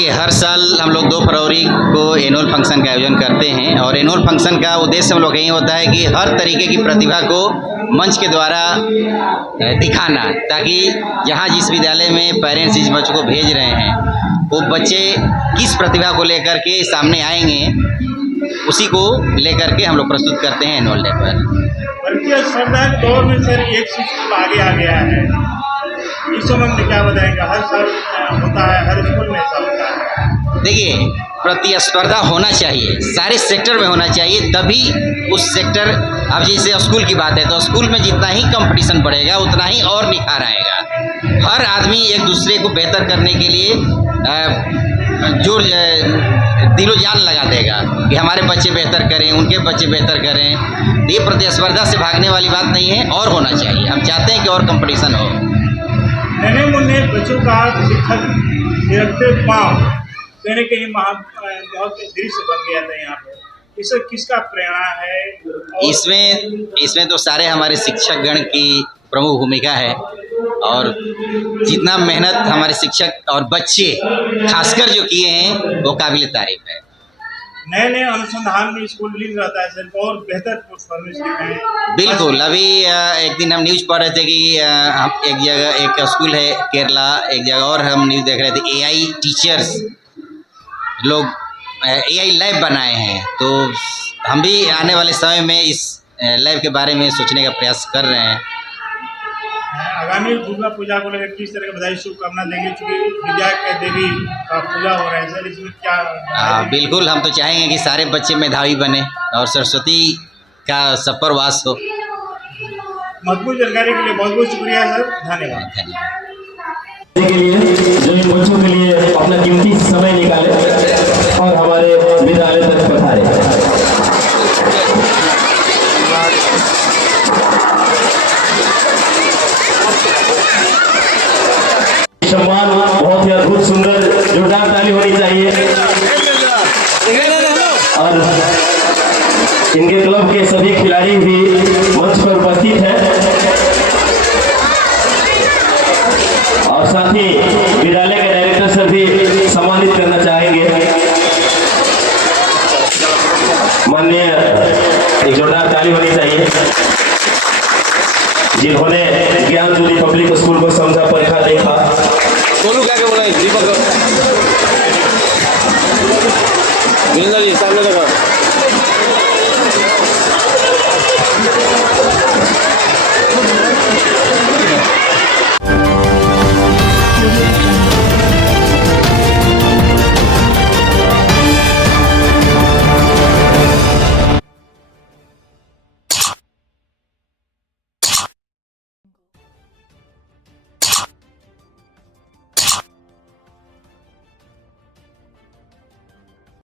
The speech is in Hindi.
देखिए, हर साल हम लोग 2 फरवरी को एनुअल फंक्शन का आयोजन करते हैं और एनुअल फंक्शन का उद्देश्य हम लोग यही होता है कि हर तरीके की प्रतिभा को मंच के द्वारा दिखाना, ताकि जहाँ जिस विद्यालय में पेरेंट्स जिस बच्चों को भेज रहे हैं वो बच्चे किस प्रतिभा को लेकर के सामने आएंगे, उसी को लेकर के हम लोग प्रस्तुत करते हैं एनुअल डे पर। भारतीय स्पर्धा के दौर में सर एक स्कूल आगे आ गया है, इस संबंध में क्या बताएंगे? हर साल होता है, हर स्कूल में ऐसा होता है। देखिए, प्रतिस्पर्धा होना चाहिए, सारे सेक्टर में होना चाहिए, तभी उस सेक्टर, अब जैसे स्कूल की बात है तो स्कूल में जितना ही कंपटीशन बढ़ेगा उतना ही और निखार आएगा। हर आदमी एक दूसरे को बेहतर करने के लिए जोर दिलो जान लगा देगा कि हमारे बच्चे बेहतर करें, उनके बच्चे बेहतर करें। ये प्रतिस्पर्धा से भागने वाली बात नहीं है और होना चाहिए। हम चाहते हैं कि और कंपटीशन हो। नन्हे मुन्ने बच्चों का शिक्षक निरखते पाँव कहने के लिए बहुत दृश्य बन गया था यहाँ पे। इससे किसका प्रेरणा है? इसमें तो सारे हमारे शिक्षकगण की प्रमुख भूमिका है और जितना मेहनत हमारे शिक्षक और बच्चे खासकर जो किए हैं वो काबिल तारीफ है। नए नए अनुसंधान में स्कूल लीन रहता है सर, और बेहतर परफॉर्मेंस दिखाएं। बिल्कुल, अभी एक दिन हम न्यूज़ पढ़ रहे थे कि एक जगह एक स्कूल है केरला, एक जगह और हम न्यूज़ देख रहे थे AI टीचर्स लोग AI लैब बनाए हैं। तो हम भी आने वाले समय में इस लैब के बारे में सोचने का प्रयास कर रहे हैं। आगामी दुर्गा पूजा को लेकर किस तरह की बधाई शुभकामना देंगे, क्योंकि विद्या के देवी का पूजा हो रहा है सर, इसमें क्या? बिल्कुल, हम तो चाहेंगे कि सारे बच्चे मेधावी बने और सरस्वती का सब पर वास हो। महत्वपूर्ण जानकारी के लिए बहुत बहुत शुक्रिया सर, धन्यवाद। के लिए जो इन बच्चों के लिए अपना कीमती समय निकाले और हमारे विद्यालय तक पधारे। सम्मान बहुत ही अद्भुत सुंदर, जोरदार ताली होनी चाहिए। और इनके क्लब के सभी खिलाड़ी भी मंच पर उपस्थित हैं और साथ ही विद्यालय के डायरेक्टर सर भी सम्मानित करना चाहेंगे। माननीय, एक जोरदार ताली होनी चाहिए जिन्होंने ज्ञान ज्योति पब्लिक स्कूल को समझा, परखा, देखा। बोलू क्या बोला? दीपक सामने देखो।